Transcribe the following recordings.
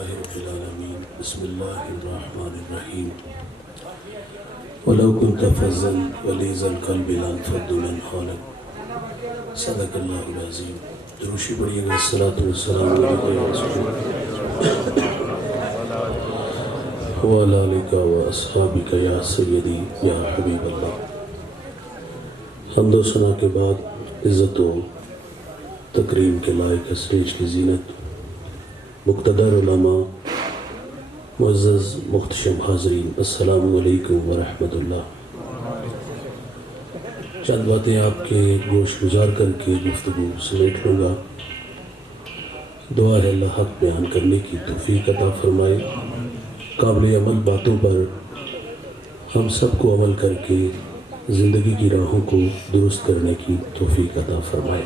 لله رب العالمين بسم الله الرحمن الرحيم ولو كنت فظا غليظ القلب لانفضوا من حولك صدق الله العظيم. دروشی پڑھیے گا. الصلاۃ والسلام علیکم یا رسول اللہ وعلی آلک واصحابک یا سیدی یا حبیب اللہ. حمد و ثنا کے بعد عزت و تکریم کے لائق اسٹیج کی زینت، مقتدر علماء، معزز محتشم حاضرین، السلام علیکم ورحمۃ اللہ. چند باتیں آپ کے گوش گزار کر کے گفتگو سمیٹ لوں گا. دعا ہے اللہ حق بیان کرنے کی توفیق عطا فرمائے. قابل عمل باتوں پر ہم سب کو عمل کر کے زندگی کی راہوں کو درست کرنے کی توفیق عطا فرمائے.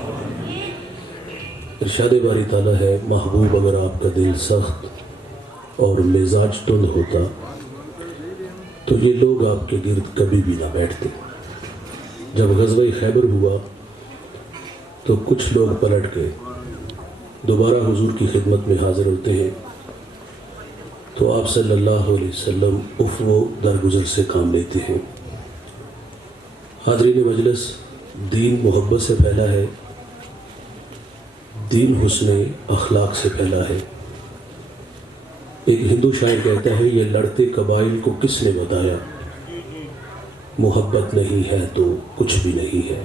ارشاد باری تعالیٰ ہے، محبوب اگر آپ کا دل سخت اور مزاج تند ہوتا تو یہ لوگ آپ کے گرد کبھی بھی نہ بیٹھتے. جب غزوہ خیبر ہوا تو کچھ لوگ پلٹ گئے، دوبارہ حضور کی خدمت میں حاضر ہوتے ہیں تو آپ صلی اللہ علیہ وسلم عفو و درگزر سے کام لیتے ہیں. حاضرین مجلس، دین محبت سے پھیلا ہے، دین حسن اخلاق سے پھیلا ہے. ایک ہندو شاعر کہتا ہے، یہ لڑتے قبائل کو کس نے بتایا، محبت نہیں ہے تو کچھ بھی نہیں ہے.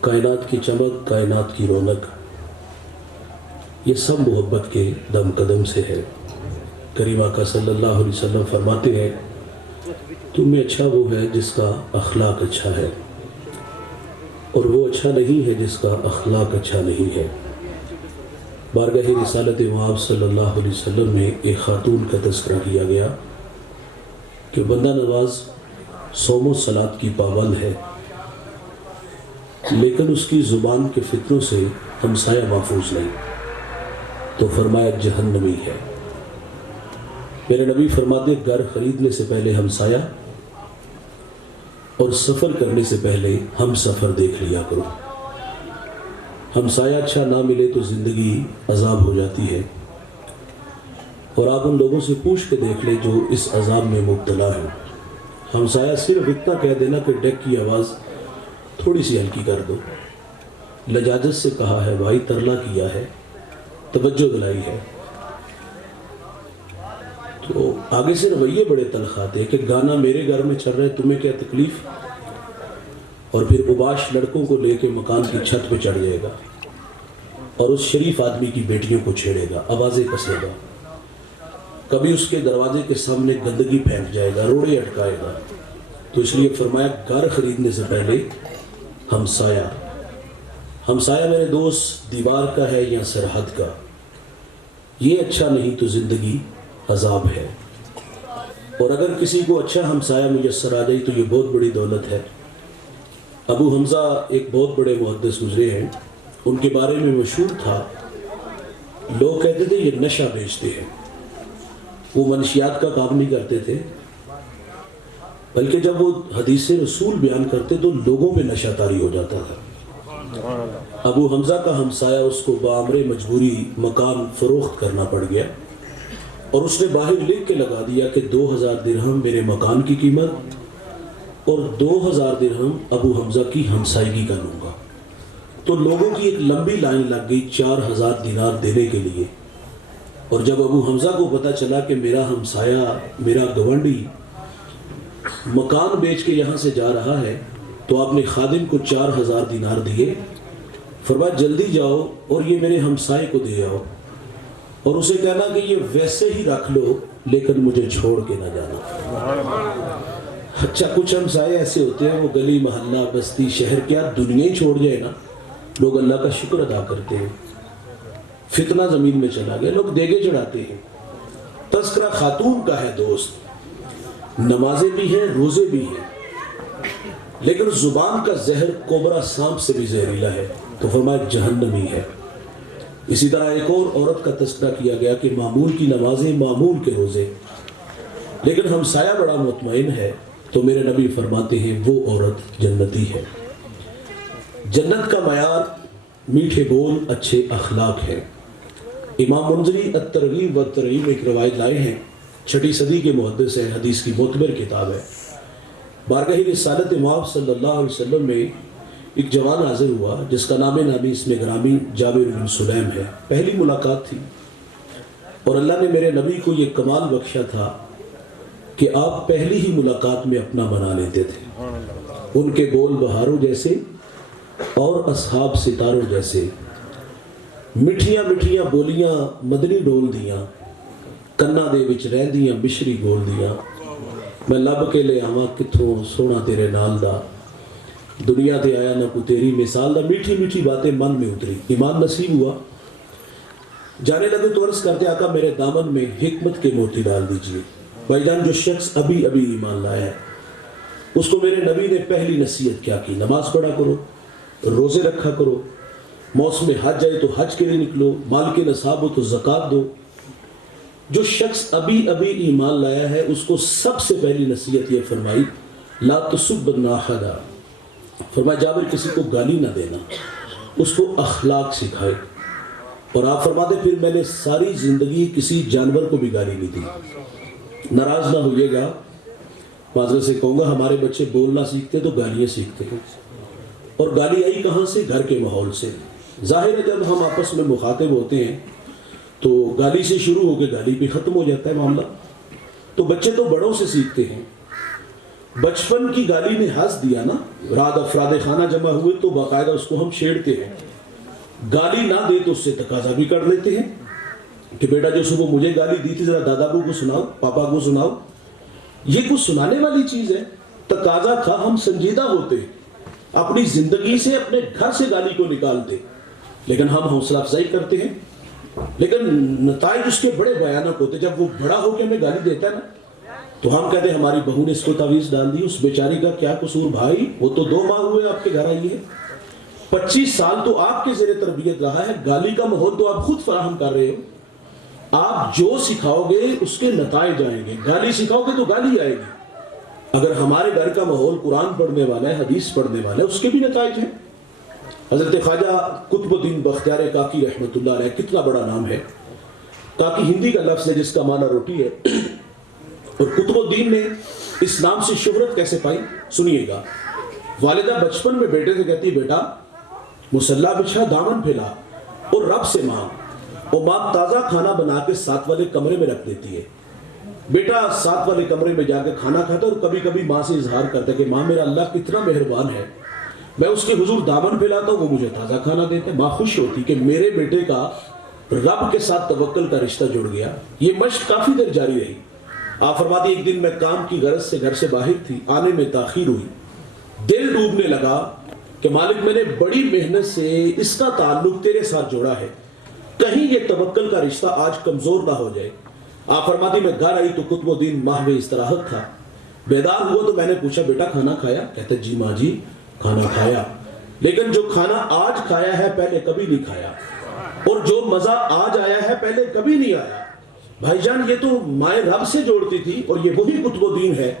کائنات کی چمک، کائنات کی رونق، یہ سب محبت کے دم قدم سے ہے. کریم آقا صلی اللہ علیہ وسلم فرماتے ہیں، تم میں اچھا وہ ہے جس کا اخلاق اچھا ہے، اور وہ اچھا نہیں ہے جس کا اخلاق اچھا نہیں ہے. بارگاہ رسالت معاب صلی اللہ علیہ وسلم میں ایک خاتون کا تذکرہ کیا گیا کہ بندہ نواز صوم و صلاۃ کی پابند ہے، لیکن اس کی زبان کے فتنوں سے ہمسایہ محفوظ نہیں. تو فرمایا جہنمی ہے. میرے نبی فرماتے، گھر خریدنے سے پہلے ہمسایہ اور سفر کرنے سے پہلے ہم سفر دیکھ لیا کرو. ہمسایہ اچھا نہ ملے تو زندگی عذاب ہو جاتی ہے. اور آپ ان لوگوں سے پوچھ کے دیکھ لیں جو اس عذاب میں مبتلا ہیں. ہمسایہ صرف اتنا کہہ دینا کہ ڈیک کی آواز تھوڑی سی ہلکی کر دو، لجاجت سے کہا ہے، بھائی ترلا کیا ہے، توجہ دلائی ہے. تو آگے سے رویے بڑے تلخ آتے ہیں کہ گانا میرے گھر میں چل رہا ہے، تمہیں کیا تکلیف. اور پھر اباش لڑکوں کو لے کے مکان کی چھت پہ چڑھ جائے گا اور اس شریف آدمی کی بیٹیوں کو چھیڑے گا، آوازیں کسے گا. کبھی اس کے دروازے کے سامنے گندگی پھینک جائے گا، روڑے اٹکائے گا. تو اس لیے فرمایا، گھر خریدنے سے پہلے ہمسایہ. ہمسایہ میرے دوست دیوار کا ہے یا سرحد کا، یہ اچھا نہیں تو زندگی عذاب ہے. اور اگر کسی کو اچھا ہمسایہ میسر آ جائے تو یہ بہت بڑی دولت ہے. ابو حمزہ ایک بہت بڑے محدث گزرے ہیں، ان کے بارے میں مشہور تھا، لوگ کہتے تھے یہ نشہ بیچتے ہیں. وہ منشیات کا کام نہیں کرتے تھے، بلکہ جب وہ حدیث رسول بیان کرتے تو لوگوں پہ نشہ طاری ہو جاتا تھا. ابو حمزہ کا ہمسایہ اس کو بامر مجبوری مکان فروخت کرنا پڑ گیا، اور اس نے باہر لکھ کے لگا دیا کہ 2000 درہم میرے مکان کی قیمت اور 2000 درہم ابو حمزہ کی ہمسائیگی کا لوں گا. تو لوگوں کی ایک لمبی لائن لگ گئی 4000 دینار دینے کے لیے. اور جب ابو حمزہ کو پتہ چلا کہ میرا ہمسایہ، میرا گونڈی مکان بیچ کے یہاں سے جا رہا ہے، تو آپ نے خادم کو 4000 دینار دیے. فرمایا جلدی جاؤ اور یہ میرے ہمسائے کو دے آؤ، اور اسے کہنا کہ یہ ویسے ہی رکھ لو لیکن مجھے چھوڑ کے نہ جانا. اچھا، کچھ ہمسائے ایسے ہوتے ہیں وہ گلی محلہ بستی شہر کیا دنیا ہی چھوڑ جائے نا، لوگ اللہ کا شکر ادا کرتے ہیں. فتنہ زمین میں چلا گیا، لوگ دیگے چڑھاتے ہیں. تذکرہ خاتون کا ہے دوست، نمازیں بھی ہیں، روزے بھی ہیں، لیکن زبان کا زہر کوبرا سانپ سے بھی زہریلا ہے. تو فرمایا جہنمی ہے. اسی طرح ایک اور عورت کا تذکرہ کیا گیا کہ معمول کی نمازیں، معمول کے روزے، لیکن ہمسایہ بڑا مطمئن ہے. تو میرے نبی فرماتے ہیں وہ عورت جنتی ہے. جنت کا معیار میٹھے بول، اچھے اخلاق ہے. امام منذری الترغیب والترہیب ایک روایت لائے ہیں، 6 صدی کے محدث ہیں، حدیث کی معتبر کتاب ہے۔ بارگاہ رسالت مآب صلی اللہ علیہ وسلم میں ایک جوان حاضر ہوا جس کا نام نامی اسم گرامی جابر بن سلیم ہے۔ پہلی ملاقات تھی اور اللہ نے میرے نبی کو یہ کمال بخشا تھا کہ آپ پہلی ہی ملاقات میں اپنا بنا لیتے تھے۔ ان کے بول بہاروں جیسے اور اصحاب ستاروں جیسے، مٹھیاں مٹھیاں بولیاں مدنی ڈول دیاں، کنا دے وچ رہندیاں بشری گول دیاں، میں لب کے لے آواں کتھوں سونا تیرے نال دا، دنیا تے آیا نہ کو تیری مثال دا، میٹھی میٹھی باتیں من میں اتری۔ ایمان نصیب ہوا، جانے لگے تو عرض کرتے آقا میرے دامن میں حکمت کے موتی ڈال دیجئے۔ بھائی جان، جو شخص ابھی ابھی ایمان لایا ہے اس کو میرے نبی نے پہلی نصیحت کیا کی؟ نماز پڑھا کرو، روزے رکھا کرو، موسم حج آئے تو حج کے لیے نکلو، مال کے نصاب ہو تو زکوٰۃ دو۔ جو شخص ابھی ابھی ایمان لایا ہے اس کو سب سے پہلی نصیحت یہ فرمائی، لا تسبن احدا، فرمایا جابر کسی کو گالی نہ دینا، اس کو اخلاق سکھائے۔ اور آپ فرماتے پھر میں نے ساری زندگی کسی جانور کو بھی گالی نہیں دی۔ ناراض نہ ہوئیے گا، معذرت سے کہوں گا ہمارے بچے بولنا سیکھتے تو گالیاں سیکھتے ہیں، اور گالی آئی کہاں سے؟ گھر کے ماحول سے۔ ظاہر ہے جب ہم آپس میں مخاطب ہوتے ہیں تو گالی سے شروع ہو کے گالی پہ ختم ہو جاتا ہے معاملہ۔ تو بچے تو بڑوں سے سیکھتے ہیں۔ بچپن کی گالی نے ہنس دیا نا، رات افراد خانہ جمع ہوئے تو باقاعدہ اس کو ہم چھیڑتے ہیں، گالی نہ دے تو اس سے تقاضا بھی کر لیتے ہیں کہ بیٹا جو صبح مجھے گالی دی تھی ذرا دادا ابو کو سناؤ، پاپا کو سناؤ۔ یہ کچھ سنانے والی چیز ہے؟ تقاضا تھا ہم سنجیدہ ہوتے، اپنی زندگی سے اپنے گھر سے گالی کو نکالتے، لیکن ہم حوصلہ افزائی کرتے ہیں، لیکن نتائج اس کے بڑے بھیانک ہوتے۔ جب وہ بڑا ہو کے ہمیں گالی دیتا ہے نا تو ہم کہتے ہیں ہماری بہو نے اس کو تعویذ ڈال دی، اس بیچاری کا کیا قصور بھائی، وہ تو 2 ماہ ہوئے آپ کے گھر آئی ہے، 25 سال تو آپ کے زیر تربیت رہا ہے، گالی کا ماحول تو آپ خود فراہم کر رہے ہو۔ آپ جو سکھاؤ گے اس کے نتائج آئیں گے، گالی سکھاؤ گے تو گالی آئے گی۔ اگر ہمارے گھر کا ماحول قرآن پڑھنے والا ہے، حدیث پڑھنے والا ہے، اس کے بھی نتائج ہیں۔ حضرت خواجہ قطب الدین بختیار کاکی رحمۃ اللہ علیہ، کتنا بڑا نام ہے، کاکی ہندی کا لفظ ہے جس کا معنی روٹی ہے، اور قطب الدین نے اس نام سے شہرت کیسے پائی سنیے گا۔ والدہ بچپن میں بیٹے سے کہتی بیٹا مصلا بچھا، دامن پھیلا اور رب سے مانگ، اور ماں تازہ کھانا بنا کے ساتھ والے کمرے میں رکھ دیتی ہے۔ بیٹا ساتھ والے کمرے میں جا کے کھانا کھاتا اور کبھی کبھی ماں سے اظہار کرتا ہے کہ ماں میرا اللہ کتنا مہربان ہے، میں اس کے حضور دامن پھیلاتا ہوں وہ مجھے تازہ کھانا دیتا ہے۔ ماں خوش ہوتی کہ میرے بیٹے کا رب کے ساتھ توکل کا رشتہ جڑ گیا۔ یہ مشق کافی دیر جاری رہی۔ آپ فرماتی ایک دن میں کام کی غرض سے گھر سے باہر تھی، آنے میں تاخیر ہوئی، دل ڈوبنے لگا کہ مالک میں نے بڑی محنت سے اس کا تعلق تیرے ساتھ جوڑا ہے، کہیں یہ توکل کا رشتہ آج کمزور نہ ہو جائے۔ آپ فرماتی میں گھر آئی تو قطب الدین محو استراحت تھا۔ بیدار ہوا تو میں نے پوچھا بیٹا کھانا کھایا؟ کہتے جی ماں جی کھانا کھایا، لیکن جو کھانا آج کھایا ہے پہلے کبھی نہیں کھایا، اور جو مزہ آج آیا ہے پہلے کبھی نہیں آیا۔ بھائی جان یہ تو مائیں رب سے جوڑتی تھی، اور یہ وہی قطب الدین ہے۔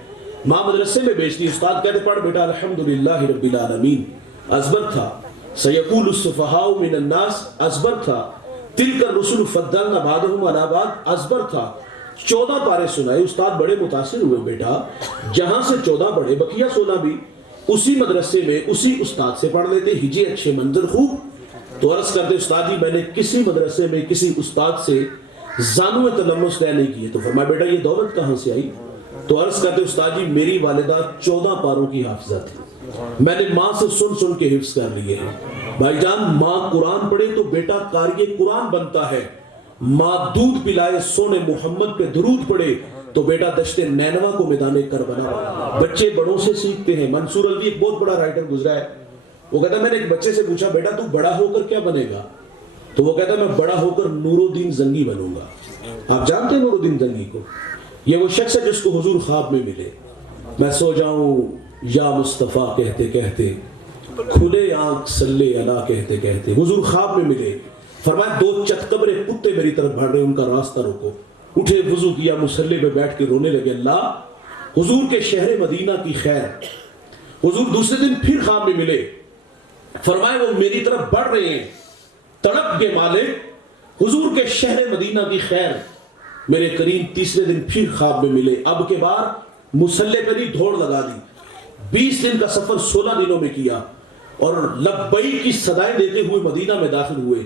ماں مدرسے میں بیچتی، استاد کہتے پڑھ بیٹا الحمدللہ رب العالمین، ازبر تھا سیقول السفہاء من الناس، ازبر تھا تلک الرسل فضلنا بعضهم علی بعض، ازبر تھا 14 پارے سنائے۔ استاد بڑے متاثر ہوئے، بیٹا جہاں سے 14 پڑھے بقیہ 16 بھی اسی مدرسے میں اسی استاد سے پڑھ لیتے، ہجے اچھے منظر خوب۔ تو عرض کرتے استاد جی میں نے کسی مدرسے میں کسی استاد سے زانو تلمس طے نہیں کیے۔ تو فرمایا بیٹا یہ دولت کہاں سے آئی؟ تو عرض کرتے استاد جی میری والدہ 14 پاروں کی حافظہ تھی، میں نے ماں سے سن سن کے حفظ کر لیے ہیں۔ بھائی جان ماں قرآن پڑھے تو بیٹا قاری قرآن بنتا ہے، ماں دودھ پلائے سونے محمد پہ درود پڑھے تو بیٹا دشت نینوا کو میدان کربلا بنا۔ بچے بڑوں سے سیکھتے ہیں۔ منصور الوی ایک بہت بڑا رائٹر گزرا ہے، وہ کہتا ہے میں نے ایک بچے سے پوچھا بیٹا تو بڑا ہو کر کیا بنے گا؟ تو وہ کہتا ہے میں بڑا ہو کر نور الدین زنگی بنوں گا۔ آپ جانتے ہیں نور الدین زنگی کو؟ یہ وہ شخص ہے جس کو حضور خواب میں ملے، میں سو جاؤں یا مصطفیٰ کہتے کہتے، کھلے آنکھ صلی اللہ کہتے کہتے، حضور خواب میں ملے، فرمایا 2 چکتبرے کتے میری طرف بڑھ رہے، ان کا راستہ روکو۔ اٹھے وضو کیا، مصلی پہ بیٹھ کے رونے لگے، اللہ حضور کے شہر مدینہ کی خیر۔ حضور دوسرے دن پھر خواب میں ملے، فرمایا وہ میری طرف بڑھ رہے ہیں، تڑپ کے مالک حضور کے شہر مدینہ کی خیر میرے کریم تیسرے دن پھر خواب میں ملے. اب کے بار مسلح پہ نہیں دوڑ لگا دی. 20 دن کا سفر 16 دنوں میں کیا اور لبیک کی صدائیں دیتے ہوئے مدینہ میں داخل ہوئے.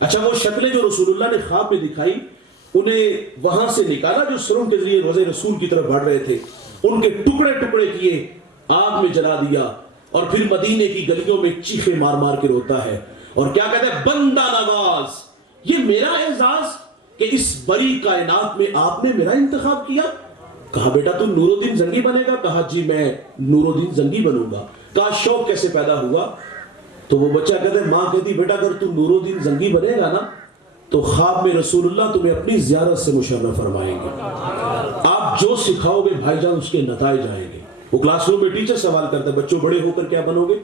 اچھا وہ شکلیں جو رسول اللہ نے خواب میں دکھائی انہیں وہاں سے نکالا جو سروں کے ذریعے روزے رسول کی طرف بڑھ رہے تھے, ان کے ٹکڑے ٹکڑے کیے, آگ میں جلا دیا اور پھر مدینے کی گلیوں میں چیخے مار مار کے روتا ہے اور کیا کہتا ہے, بندہ نواز, یہ میرا اعزاز کہ اس بڑی کائنات میں آپ نے میرا انتخاب کیا. کہا بیٹا تو نور الدین زنگی بنے گا؟ کہا جی میں نور الدین زنگی بنوں گا. کہا شوق کیسے پیدا ہوا؟ تو وہ بچہ کہتا ہے, ماں کہتی بیٹا اگر تو نور الدین زنگی بنے گا نا تو خواب میں رسول اللہ تمہیں اپنی زیارت سے مشرف فرمائیں گے. آپ جو سکھاؤ گے بھائی جان اس کے نتائج آئیں گے. وہ کلاس روم میں ٹیچر سوال کرتا ہے, بچوں بڑے ہو کر کیا بنو گے؟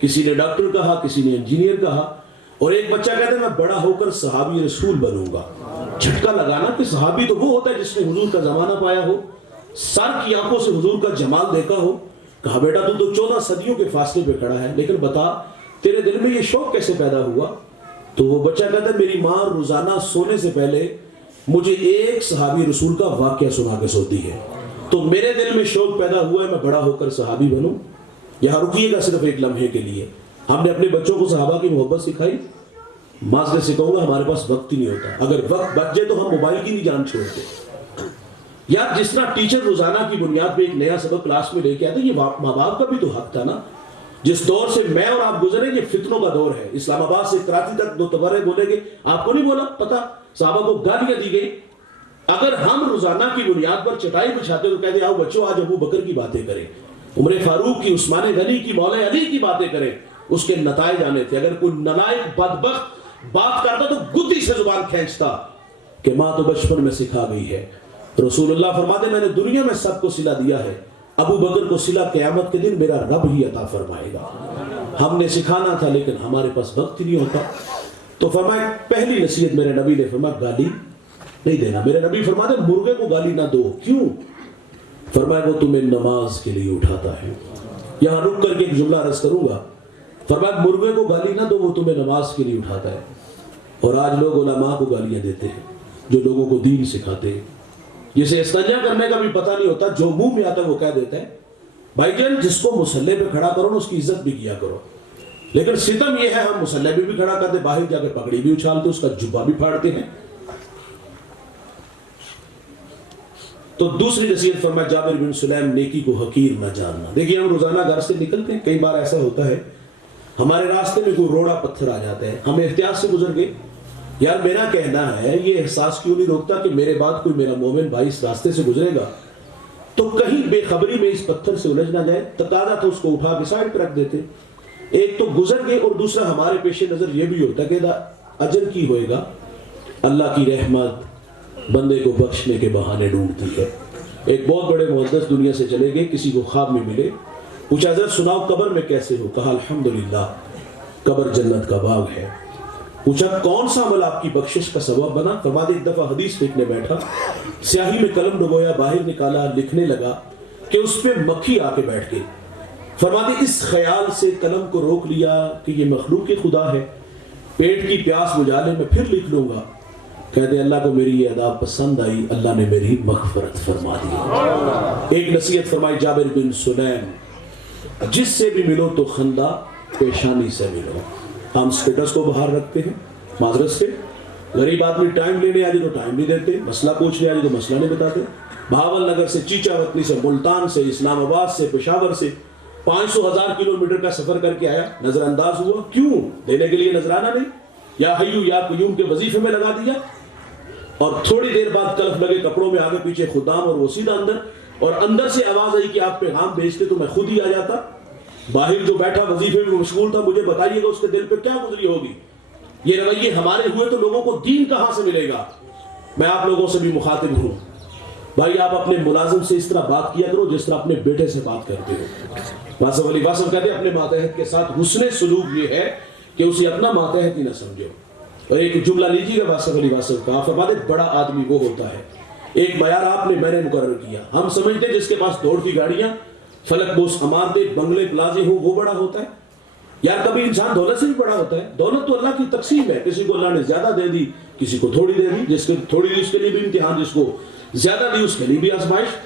کسی نے ڈاکٹر کہا, کسی نے انجینئر کہا, اور ایک بچہ کہتا ہے میں بڑا ہو کر صحابی رسول بنوں گا. جھٹکا لگانا کہ صحابی تو وہ ہوتا ہے جس نے حضور کا زمانہ پایا ہو, سر کی آنکھوں سے حضور کا جمال دیکھا ہو. کہا بیٹا تو 14 صدیوں کے فاصلے پہ کھڑا ہے, لیکن بتا تیرے دل میں یہ شوق کیسے پیدا ہوا؟ تو وہ بچہ کہتا ہے میری ماں روزانہ سونے سے پہلے مجھے ایک صحابی رسول کا واقعہ سنا کے سوتی ہے, تو میرے دل میں شوق پیدا ہوا ہے میں بڑا ہو کر صحابی بنوں. یہاں رکیے گا صرف ایک لمحے کے لیے. ہم نے اپنے بچوں کو صحابہ کی محبت سکھائی. ماں سے سکھاؤں گا, ہمارے پاس وقت ہی نہیں ہوتا. اگر وقت بچ جائے تو ہم موبائل کی نہیں جان چھوڑتے. یا جس طرح ٹیچر روزانہ کی بنیاد پہ ایک نیا سبق کلاس میں لے کے آتے, یہ ماں باپ کا بھی تو حق تھا نا. جس دور سے میں اور آپ گزرے یہ فتنوں کا دور ہے. اسلام آباد سے کراچی تک 2 تبرے بولے گے, آپ کو نہیں بولا پتا, صحابہ کو گالیاں دی گئی. اگر ہم روزانہ کی بنیاد پر چٹائی بچھاتے تو کہتے آؤ بچوں آج ابو بکر کی باتیں کریں, عمر فاروق کی, عثمان غنی کی, مولا علی کی باتیں کریں. اس کے نتائج آنے تھے. اگر کوئی نالائق بدبخت بات کرتا تو گدی سے زبان کھینچتا کہ ماں تو بچپن میں سکھا گئی ہے. رسول اللہ فرماتے میں نے دنیا میں سب کو صلہ دیا ہے, ابو بکر کو صلہ قیامت کے دن میرا رب ہی عطا فرمائے گا. ہم نے سکھانا تھا لیکن ہمارے پاس وقت ہی نہیں ہوتا. تو فرمایا پہلی نصیحت میرے نبی نے فرمایا گالی نہیں دینا. میرے نبی فرماتے مرغے کو گالی نہ دو. کیوں؟ فرمایا وہ تمہیں نماز کے لیے اٹھاتا ہے. یہاں رک کر کے ایک جملہ عرض کروں گا. فرمایا مرغے کو گالی نہ دو, وہ تمہیں نماز کے لیے اٹھاتا ہے. اور آج لوگ علماء کو گالیاں دیتے ہیں جو لوگوں کو دین سکھاتے ہیں. جسے استنجا کرنے کا بھی پتہ نہیں ہوتا, جو منہ میں آتا ہے وہ کہہ دیتا ہے. بھائی جان جس کو مسلح پہ کھڑا کرو نا اس کی عزت بھی کیا کرو. لیکن ستم یہ ہے ہم مسلح پہ بھی کھڑا کرتے, باہر جا کے پگڑی بھی اچھالتے, اس کا جبہ بھی پھاڑتے ہیں. تو دوسری نصیحت فرمایا جابر بن سلیم نیکی کو حقیر نہ جاننا. دیکھیے ہم روزانہ گھر سے نکلتے ہیں, کئی بار ایسا ہوتا ہے ہمارے راستے میں کوئی روڑا پتھر آ جاتا ہے, ہم احتیاط سے گزر گئے. یار میرا کہنا ہے یہ احساس کیوں نہیں روکتا کہ میرے بعد کوئی میرا مومن بھائی اس راستے سے گزرے گا تو کہیں بے خبری میں اس پتھر سے الجھ نہ جائے. تقاضا تو اس کو اٹھا کے سائڈ پہ رکھ دیتے. ایک تو گزر گئے, اور دوسرا ہمارے پیش نظر یہ بھی ہوتا ہے کہ اجر کی ہوئے گا. اللہ کی رحمت بندے کو بخشنے کے بہانے ڈھونڈتی ہے. ایک بہت بڑے محدث دنیا سے چلے گئے, کسی کو خواب میں ملے, پوچھا حضرت سناؤ قبر میں کیسے ہو؟ کہا الحمدللہ قبر جنت کا باغ ہے. پوچھا کون سا عمل آپ کی بخشش کا سبب بنا؟ فرماتے ایک دفعہ حدیث لکھنے بیٹھا, سیاہی میں قلم ڈبویا, باہر نکالا, لکھنے لگا کہ اس پہ مکھی آ کے بیٹھ گئی. فرماتے اس خیال سے قلم کو روک لیا کہ یہ مخلوق خدا ہے, پیٹ کی پیاس بجھا لے میں پھر لکھ لوں گا. کہتے اللہ کو میری یہ ادا پسند آئی, اللہ نے میری مغفرت فرما دی. ایک نصیحت فرمائی جابر بن سلیم, جس سے بھی ملو تو خندہ پیشانی سے ملو. ہم سٹیٹس کو باہر رکھتے ہیں معذرت سے. غریب آدمی ٹائم لینے آ جائے تو ٹائم نہیں دیتے, مسئلہ پوچھنے آ جائے تو مسئلہ نہیں بتاتے. بہاول نگر سے, چیچا وطنی سے, ملتان سے, اسلام آباد سے, پشاور سے 500,000 کلومیٹر کا سفر کر کے آیا, نظر انداز ہوا. کیوں؟ دینے کے لیے نظرانہ نہیں, یا حیو یا قیوم کے وظیفے میں لگا دیا. اور تھوڑی دیر بعد کلف لگے کپڑوں میں آگے پیچھے خدام, اور وہ سیدھا اندر, اور اندر سے آواز آئی کہ آپ پیغام بھیجتے تو میں خود ہی آ جاتا. باہر جو بیٹھا وظیفے میں مشغول تھا, مجھے بتائیے گا اس کے دل پہ کیا گزری ہوگی. یہ رویے ہمارے ہوئے تو لوگوں کو دین کہاں سے ملے گا؟ میں آپ لوگوں سے بھی مخاطب ہوں, بھائی آپ اپنے ملازم سے اس طرح بات کیا کرو جس طرح اپنے بیٹے سے بات کرتے ہو. واصف علی واصف کہتے ہیں اپنے ماتحت کے ساتھ حسن سلوک یہ ہے کہ اسے اپنا ماتحت ہی نہ سمجھو. اور ایک جملہ لیجیے گا واصف علی واصف کا, فرماتے بڑا آدمی وہ ہوتا ہے, ایک معیار آپ نے میں نے مقرر کیا. ہم سمجھتے جس کے پاس دوڑ کی گاڑیاں, فلک بوس عمارتیں, بنگلے, پلازے ہوں وہ بڑا ہوتا ہے. یار کبھی انسان دولت سے بھی بڑا ہوتا ہے. دولت تو اللہ کی تقسیم ہے, کسی کو اللہ نے زیادہ دے دی, کسی کو تھوڑی دے دی، جس کے تھوڑی دی اس کے لیے بھی امتحان، جس کو زیادہ دی اس کے لیے بھی آزمائش۔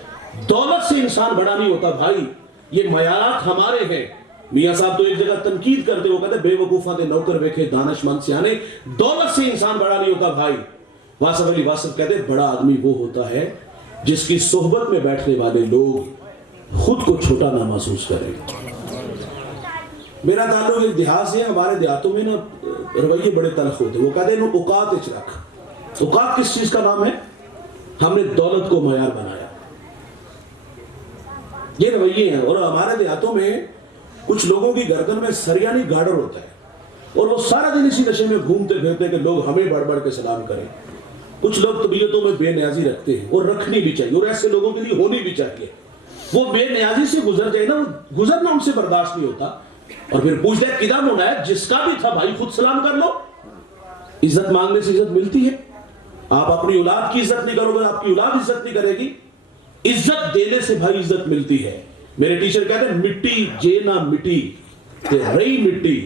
دولت سے انسان بڑا نہیں ہوتا بھائی، یہ معیارات ہمارے ہیں۔ میاں صاحب تو ایک جگہ تنقید کرتے، وہ کہتے بے وقوفاں دے نوکر ویکھے دانش مند سیانے، دولت سے انسان بڑا نہیں ہوتا بھائی۔ واصف علی واصف کہتے بڑا آدمی وہ ہوتا ہے جس کی صحبت میں بیٹھنے والے لوگ خود کو چھوٹا نہ محسوس کریں۔ میرا تعلق ایک دیہات سے ہے، ہمارے دیہاتوں میں نا رویے بڑے تلخ ہوتے ہیں، وہ کہتے ہیں اوقات اچ رکھ۔ اوقات کس چیز کا نام ہے؟ ہم نے دولت کو معیار بنایا، یہ رویے ہیں۔ اور ہمارے دیہاتوں میں کچھ لوگوں کی گردن میں سریانی گارڈر ہوتا ہے اور وہ سارا دن اسی نشے میں گھومتے پھرتے کہ لوگ ہمیں بڑھ بڑھ کے سلام کریں۔ کچھ لوگ طبیعتوں میں بے نیازی رکھتے ہیں اور رکھنی بھی چاہیے، اور ایسے لوگوں کے لیے ہونی بھی چاہیے۔ وہ بے نیازی سے گزر جائے نا، گزرنا ان سے برداشت نہیں ہوتا، اور پھر پوچھتے ہیں کدام ہونا ہے، جس کا بھی تھا بھائی خود سلام کر لو۔ عزت مانگنے سے عزت ملتی ہے۔ آپ اپنی اولاد کی عزت نہیں کرو گے، آپ کی اولاد عزت نہیں کرے گی۔ عزت دینے سے بھائی عزت ملتی ہے۔ میرے ٹیچر کہتے ہیں مٹی جے نہ مٹی تے رہی مٹی،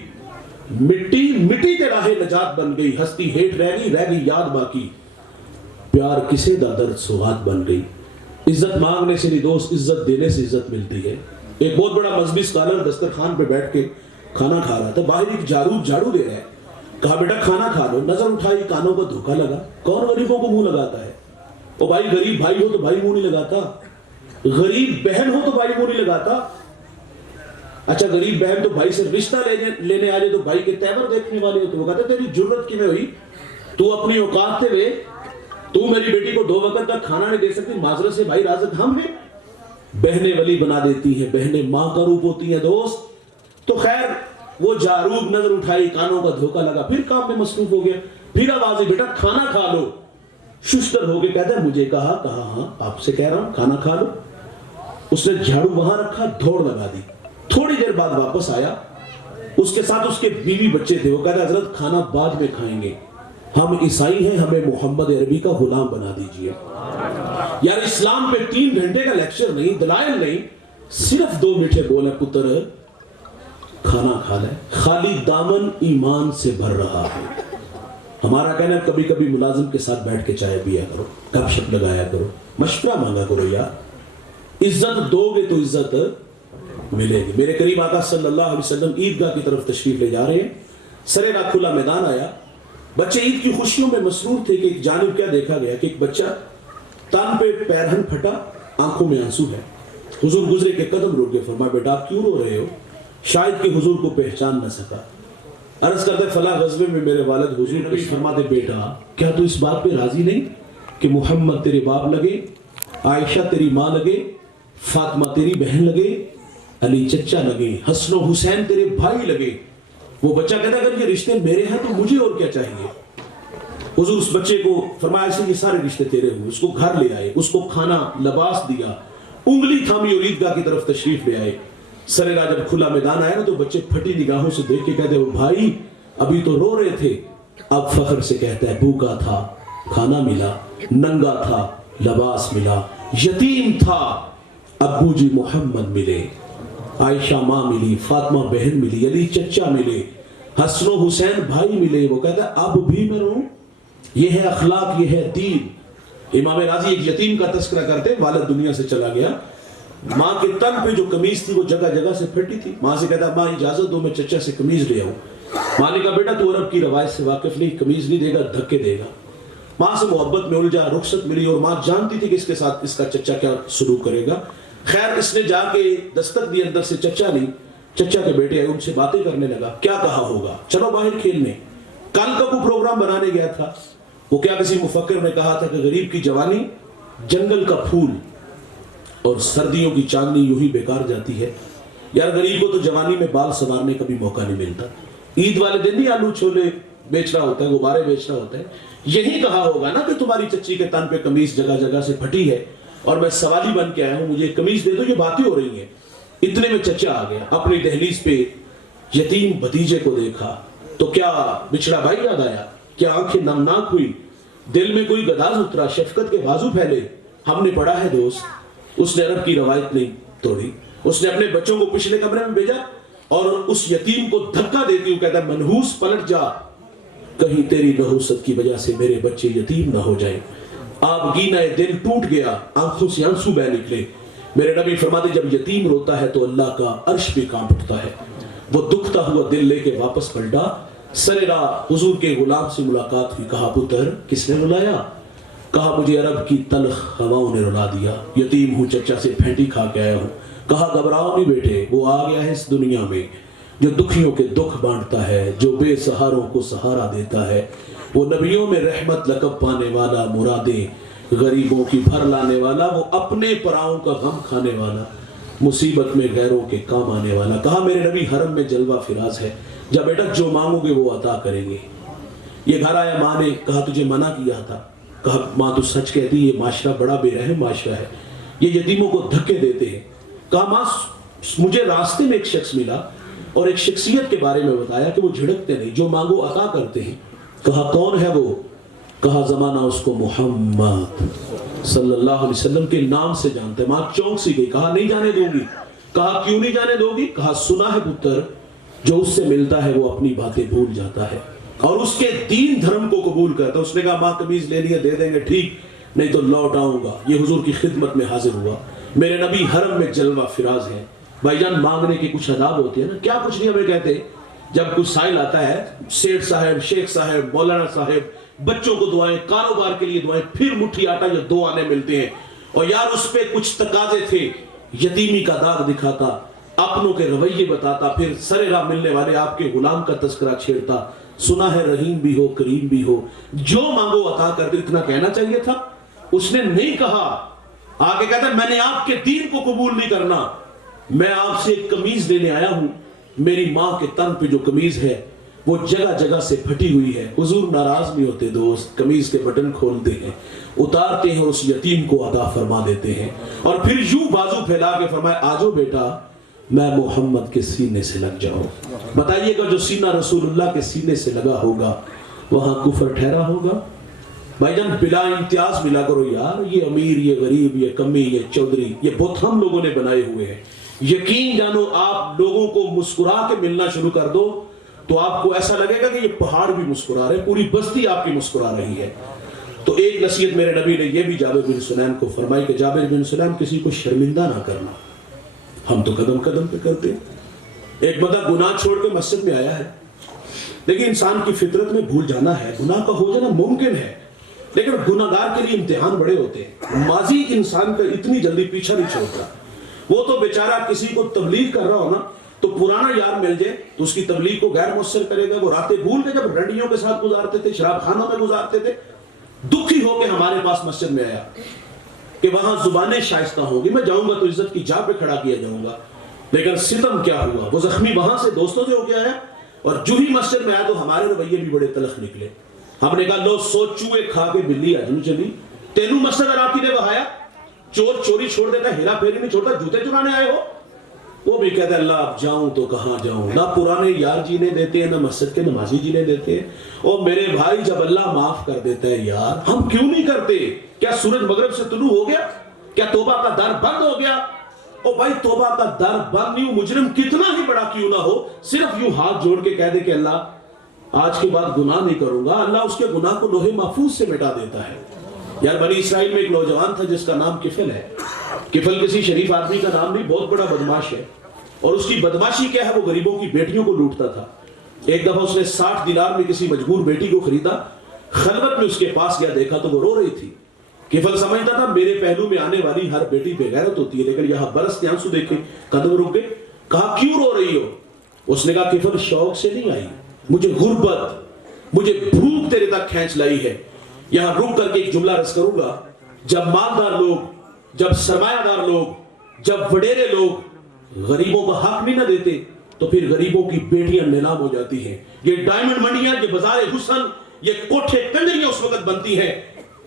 مٹی مٹی تے راہ نجات بن گئی، ہستی ہیٹ رہ گئی یاد باقی، پیار کسے دا درد سوغات بن گئی۔ عزت مانگنے سے نہیں دوست، عزت دینے سے عزت ملتی ہے۔ ایک بہت بڑا مذہبی اسکالر دسترخوان پہ بیٹھ کے کھانا کھا رہا تھا، باہر ایک جھاڑو دے رہا ہے، کہا بیٹا کھانا کھا لو، نظر اٹھائی کانوں کو دھوکا لگا۔ کون غریبوں کو منہ لگاتا ہے؟ وہ بھائی غریب بھائی ہو تو بھائی منہ نہیں لگاتا، غریب بہن ہو تو بھائی منہ نہیں لگاتا۔ اچھا غریب بہن تو بھائی سے رشتہ لینے آ جائے تو بھائی کے تیور دیکھنے والے ہوتے، وہ کہتے تیری جرت کی میں ہوئی، تو اپنی اوقات سے ہوئے، تو میری بیٹی کو 2 وقت کا کھانا نہیں دے سکتی، معذرت سے بھائی رازق ہم ہیں۔ بہنیں ولی بنا دیتی ہیں، بہنیں ماں کا روپ ہوتی ہیں دوست۔ تو خیر وہ جاروب نظر اٹھائی، کانوں کا دھوکا لگا، پھر کام میں مصروف ہو گیا، پھر آوازیں بیٹا کھانا کھا لو۔ ششتر ہو کے کہتا ہے مجھے کہا ہاں آپ سے کہہ رہا ہوں کھانا کھا لو۔ اس نے جھاڑو وہاں رکھا، دوڑ لگا دی، تھوڑی دیر بعد واپس آیا، اس کے ساتھ اس کے بیوی بچے تھے۔ وہ کہتا حضرت کھانا بعد میں کھائیں گے، ہم عیسائی ہیں، ہمیں محمد عربی کا غلام بنا دیجئے۔ یار اسلام پہ 3 گھنٹے کا لیکچر نہیں، دلائل نہیں، صرف 2 میٹھے بول ہے پتر کھانا کھا لے، خالی دامن ایمان سے بھر رہا ہے۔ ہمارا کہنا ہے کبھی کبھی ملازم کے ساتھ بیٹھ کے چائے پیا کرو، گپ شپ لگایا کرو، مشورہ مانگا کرو یار۔ عزت دو گے تو عزت ملے گی۔ میرے قریب آقا صلی اللہ علیہ وسلم عیدگاہ کی طرف تشریف لے جا رہے ہیں، سرے راہ کھلا میدان آیا، بچے عید کی خوشیوں میں مصروف تھے کہ ایک جانب کیا دیکھا گیا کہ ایک بچہ تان پہ پیرہن پھٹا، آنکھوں میں آنسو ہے۔ حضور گزرے کے قدم رک گئے، فرمایا بیٹا آپ کیوں رو رہے ہو؟ شاید کہ حضور کو پہچان نہ سکا۔ عرض کرتے فلاں غزوے میں میرے والد حضور پیش فرماتے بیٹا کیا تو اس بات پہ راضی نہیں کہ محمد تیرے باپ لگے، عائشہ تیری ماں لگے، فاطمہ تیری بہن لگے، علی چچا لگے، حسن و حسین تیرے بھائی لگے۔ وہ بچہ کہتا اگر یہ رشتے میرے ہیں تو مجھے اور کیا چاہیے؟ حضور اس بچے کو فرمایا ایسے یہ سارے رشتے تیرے ہوئے، اس کو گھر لے آئے، اس کو کھانا لباس دیا، انگلی تھامی اور عیدگاہ کی طرف تشریف لے آئے۔ سرے راہ جب کھلا میدان آیا نا تو بچے پھٹی نگاہوں سے دیکھ کے کہتے ہیں بھائی ابھی تو رو رہے تھے، اب فخر سے کہتا ہے بھوکا تھا کھانا ملا، ننگا تھا لباس ملا، یتیم تھا ابو جی محمد ملے، عائشہ ماں ملی، فاطمہ بہن ملی، علی چچا ملے، حسن و حسین بھائی ملے۔ وہ کہتا ہے اب بھی میں رہوں، یہ ہے اخلاق، یہ ہے دین۔ امام راضی ایک یتیم کا تذکرہ کرتے، والد دنیا سے چلا گیا، ماں کے تن پہ جو قمیض تھی وہ جگہ جگہ سے پھٹی تھی۔ ماں سے کہتا ماں اجازت دو میں چچا سے قمیض لے آؤں۔ ماں نے کہا بیٹا تو عرب کی روایت سے واقف نہیں، قمیض نہیں دے گا دھکے دے گا۔ ماں سے محبت میں الجھا، رخصت ملی، اور ماں جانتی تھی کہ اس کے ساتھ اس کا چچا کیا سلوک کرے گا۔ خیر اس نے جا کے دستک دی اندر سے، چچا نہیں، چچا کے بیٹے آئے، ان سے باتیں کرنے لگا، کیا کہا ہوگا چلو باہر کھیلنے۔ کل کا کوئی پروگرام بنانے گیا تھا، وہ کیا کسی مفکر نے کہا تھا کہ غریب کی جوانی جنگل کا پھول اور سردیوں کی چاندنی یوں ہی بیکار جاتی ہے۔ یار غریب کو تو جوانی میں بال سنوارنے کا بھی موقع نہیں ملتا، عید والے دن بھی آلو چھولے بیچ رہا ہوتا ہے، غبارے بیچ رہا ہوتا ہے۔ یہی کہا ہوگا نا کہ تمہاری چچی کے تن پہ قمیض جگہ جگہ سے پھٹی ہے اور میں سوالی بن کے آیا ہوں، مجھے قمیض دے دو، یہ باتیں ہو رہی ہیں۔ اتنے میں چچا آ گیا، اپنی دہلیز پہ یتیم بھتیجے کو دیکھا تو کیا بچھڑا بھائی یاد آیا، کیا آنکھیں نمناک ہوئی، دل میں کوئی گداز اترا، شفقت کے بازو پھیلے۔ ہم نے پڑھا ہے دوست، اس نے عرب کی روایت نہیں توڑی، اس نے اپنے بچوں کو پچھلے کمرے میں بھیجا اور اس یتیم کو دھکا دیتی ہوں کہتا ہے منحوس پلٹ جا، کہیں تیری نحوست کی وجہ سے میرے بچے یتیم نہ ہو جائیں۔ آپ گینا دل ٹوٹ گیا، آنکھوں سے آنسو بہ نکلے۔ میرے نبی فرماتے جب یتیم روتا ہے تو اللہ کا عرش بھی کانپ اٹھتا ہے۔ وہ دکھتا ہوا دل لے کے واپس پلٹا، سر راہ حضور کے غلام سے ملاقات ہوئی۔ کہا پتر کس نے رلایا؟ کہا مجھے عرب کی تلخ ہواؤں نے رلا دیا، یتیم ہوں، چچا سے پھینٹی کھا کے آیا ہوں۔ کہا گھبراؤ نہیں بیٹے، وہ آ گیا ہے اس دنیا میں جو دکھیوں کے دکھ بانٹتا ہے، جو بے سہاروں کو سہارا دیتا ہے۔ وہ نبیوں میں رحمت لقب پانے والا، مرادیں غریبوں کی بھر لانے والا، وہ اپنے پراؤں کا غم کھانے والا، مصیبت میں غیروں کے کام آنے والا۔ کہا میرے نبی حرم میں جلوہ فراز ہے، جب بیٹا جو مانگو گے وہ عطا کریں گے۔ یہ گھر آیا، ماں نے کہا تجھے منع کیا تھا۔ کہا ماں تو سچ کہتی، یہ معاشرہ بڑا بے رحم معاشرہ ہے، یہ یتیموں کو دھکے دیتے ہیں۔ کہا ماں مجھے راستے میں ایک شخص ملا اور ایک شخصیت کے بارے میں بتایا کہ وہ جھڑکتے نہیں، جو مانگو عطا کرتے ہیں۔ کہا کون ہے وہ؟ کہا زمانہ اس کو محمد صلی اللہ علیہ وسلم کے نام سے جانتے ہیں۔ ماں چونک سی گئی، کہا نہیں جانے دوں گی۔ کہا کیوں نہیں جانے دو گی؟ کہا سنا ہے پتر جو اس سے ملتا ہے وہ اپنی باتیں بھول جاتا ہے اور اس کے دین دھرم کو قبول کرتا ہے۔ اس نے کہا ماں قمیض لے لیا، دے دیں گے ٹھیک، نہیں تو لوٹ آؤں گا۔ یہ حضور کی خدمت میں حاضر ہوا۔ میرے نبی حرم میں جلوہ فراز ہے۔ بھائی جان مانگنے کے کچھ آداب ہوتے ہیں نا، کیا کچھ نہیں ہمیں کہتے۔ جب کوئی سائل آتا ہے، سیٹھ صاحب، شیخ صاحب، مولانا صاحب، بچوں کو دعائیں، کاروبار کے لیے دعائیں، پھر مٹھی آٹا یا 2 آنے ملتے ہیں، اور یار اس پہ کچھ تقاضے تھے، یتیمی کا داغ دکھاتا، اپنوں کے رویے بتاتا، پھر سر راہ ملنے والے آپ کے غلام کا تذکرہ چھیڑتا۔ سنا ہے رحیم بھی ہو کریم بھی ہو، جو مانگو عطا کر دے۔ اتنا کہنا چاہیے تھا، اس نے نہیں کہا۔ آگے کہتا ہے میں نے آپ کے دین کو قبول نہیں کرنا، میں آپ سے ایک قمیض لینے آیا ہوں، میری ماں کے تن پہ جو قمیض ہے وہ جگہ جگہ سے پھٹی ہوئی ہے۔ حضور ناراض نہیں ہوتے دوست، قمیض کے بٹن کھولتے ہیں، اتارتے ہیں، اس یتیم کو عطا فرما دیتے ہیں، اور پھر یوں بازو پھیلا کے فرمائے آجو بیٹا میں محمد کے سینے سے لگ جاؤں۔ بتائیے گا جو سینہ رسول اللہ کے سینے سے لگا ہوگا وہاں کفر ٹھہرا ہوگا؟ بھائی جان بلا امتیاز ملا کرو یار، یہ امیر، یہ غریب، یہ کمی، یہ چودھری، یہ بت ہم لوگوں نے بنائے ہوئے ہیں۔ یقین جانو آپ لوگوں کو مسکرا کے ملنا شروع کر دو تو آپ کو ایسا لگے گا کہ یہ پہاڑ بھی مسکرا رہے، پوری بستی آپ کی مسکرا رہی ہے۔ تو ایک نصیحت میرے نبی نے یہ بھی جابر بن سلیم کو فرمائی کہ جابر بن سلیم کسی کو شرمندہ نہ کرنا۔ ہم تو قدم قدم پہ کرتے ہیں۔ ایک بندہ گناہ چھوڑ کے مسجد میں آیا ہے، لیکن انسان کی فطرت میں بھول جانا ہے، گناہ کا ہو جانا ممکن ہے، لیکن گناہگار کے لیے امتحان بڑے ہوتے ہیں۔ ماضی انسان کا اتنی جلدی پیچھا نہیں چھوڑتا۔ وہ تو بیچارہ کسی کو تبلیغ کر رہا ہو نا تو پرانا یار مل جائے تو اس کی تبلیغ کو غیر مؤثر کرے گا۔ وہ راتیں بھول کے جب رنڈیوں کے ساتھ گزارتے تھے، شراب خانوں میں گزارتے تھے، دکھی ہو کے ہمارے پاس مسجد میں آیا کہ وہاں زبانیں شائستہ ہوں گی، میں جاؤں گا تو عزت کی جا پہ کھڑا کیا جاؤں گا، لیکن ستم کیا ہوا، وہ زخمی وہاں سے دوستوں سے ہو کے آیا، اور جو ہی مسجد میں آیا تو ہمارے رویے بھی بڑے تلخ نکلے۔ ہم نے کہا لو سو چوہے کھا کے بلی آجو چلی، تینوں مسجد آپ کی نے بہایا، چور چوری چھوڑ دیتا، ہیرا پھیری نہیں چھوڑتا، جوتے چرانے آئے ہو۔ وہ بھی کہتا ہے اللہ اب جاؤں تو کہاں جاؤں، نہ پرانے یار جینے دیتے ہیں، نہ مسجد کے نمازی جینے دیتے ہیں۔ اور میرے بھائی جب اللہ معاف کر دیتا ہے یار، ہم کیوں نہیں کرتے؟ کیا سورج مغرب سے طلوع ہو گیا؟ کیا توبہ کا در بند ہو گیا؟ او بھائی توبہ کا در بند نہیں ہو، مجرم کتنا ہی بڑا کیوں نہ ہو، صرف یوں ہاتھ جوڑ کے کہہ دے کہ اللہ آج کے بعد گناہ نہیں کروں گا، اللہ اس کے گناہ کو لوح محفوظ سے مٹا دیتا ہے۔ یار بنی اسرائیل میں ایک نوجوان تھا جس کا نام کفل ہے۔ کفل کسی شریف آدمی کا نام نہیں، بہت بڑا بدماش ہے، اور اس کی بدماشی کیا ہے، وہ غریبوں کی بیٹیوں کو لوٹتا تھا۔ ایک دفعہ اس نے 60 دینار میں کسی مجبور بیٹی کو خریدا، خلوت میں اس کے پاس گیا، دیکھا تو وہ رو رہی تھی۔ کفل سمجھتا تھا میرے پہلو میں آنے والی ہر بیٹی بے غیرت ہوتی ہے، لیکن یہاں برستے آنسو دیکھے قدم رک گئے۔ کہا کیوں رو رہی ہو؟ اس نے کہا کفل شوق سے نہیں آئی، مجھے غربت، مجھے بھوک تیرے تک کھینچ لائی ہے۔ یہاں رک کر کے ایک جملہ رس کروں گا، جب مالدار لوگ، جب سرمایہ دار لوگ، جب وڈیرے لوگ غریبوں کا حق نہیں نہ دیتے تو پھر غریبوں کی بیٹیاں نیلام ہو جاتی ہیں۔ یہ ڈائمنڈ منڈیاں، یہ بازار حسن، یہ کوٹھے کنجریاں اس وقت بنتی ہیں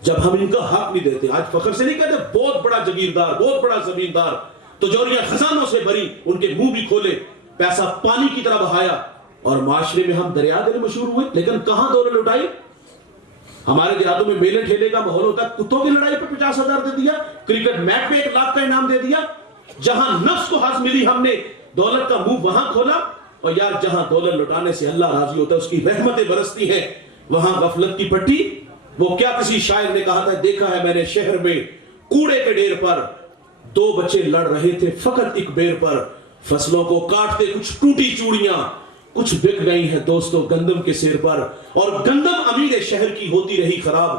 جب ہم ان کا حق نہیں دیتے۔ آج فخر سے نہیں کہتے بہت بڑا جگیردار، بہت بڑا زمیندار، تجوریاں خزانوں سے بھری، ان کے منہ بھی کھولے، پیسہ پانی کی طرح بہایا، اور معاشرے میں ہم دریا دل مشہور ہوئے، لیکن کہاں دولت لٹائی؟ ہمارے دیہاتوں میں میلے ٹھیلے کا ماحول ہوتا ہے، کتوں کی لڑائی پہ 50,000 دے دیا، کرکٹ میچ پہ 1 لاکھ کا انعام دے دیا۔ جہاں نفس کو حظ ملی ہم نے دولت کا منہ وہاں کھولا، اور یار جہاں دولت لٹانے سے اللہ راضی ہوتا ہے، اس کی رحمتیں برستی ہیں۔ وہاں غفلت کی پٹی. وہ کیا کسی شاعر نے کہا تھا, دیکھا ہے میں نے شہر میں کوڑے کے ڈھیر پر 2 بچے لڑ رہے تھے فقط ایک بیر پر, فصلوں کو کاٹتے کچھ ٹوٹی چوڑیاں, کچھ بک گئی ہیں دوستوں گندم کے سیر پر, اور گندم امیر شہر کی ہوتی رہی خراب,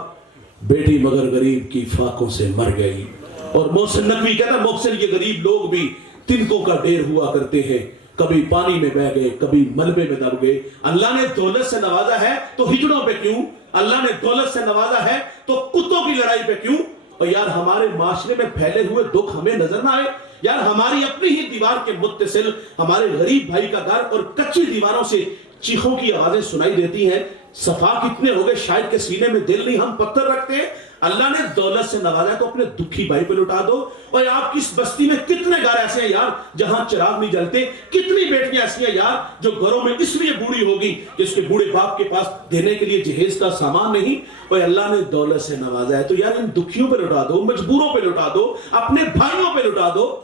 بیٹی مگر غریب کی فاقوں سے مر گئی. اور محسن نقوی کہتا ہے محسن یہ غریب لوگ بھی تنکوں کا ڈھیر ہوا کرتے ہیں, کبھی پانی میں بہ گئے کبھی ملبے میں دب گئے. اللہ نے دولت سے نوازا ہے تو ہجڑوں پہ کیوں, اللہ نے دولت سے نوازا ہے تو کتوں کی لڑائی پہ کیوں. اور یار ہمارے معاشرے میں پھیلے ہوئے دکھ ہمیں نظر نہ آئے, یار ہماری اپنی ہی دیوار کے متصل ہمارے غریب بھائی کا گھر اور کچی دیواروں سے چیخوں کی آوازیں سنائی دیتی ہیں. صفا کتنے ہو گئے شاید کے سینے میں دل نہیں, ہم پتھر رکھتے ہیں. اللہ نے دولت سے نوازا تو اپنے دکھی بھائی پہ لٹا دو. اور آپ کی اس بستی میں کتنے گھر ایسے ہیں یار جہاں چراغ نہیں جلتے, کتنی بیٹیاں ایسی ہیں یار جو گھروں میں اس لیے بوڑھی ہوگی کہ اس کے بوڑھے باپ کے پاس دینے کے لیے جہیز کا سامان نہیں. اور اللہ نے دولت سے نوازا ہے تو یار ان دکھیوں پہ لٹا دو, مجبوروں پہ لٹا دو, اپنے بھائیوں پہ لٹا دو,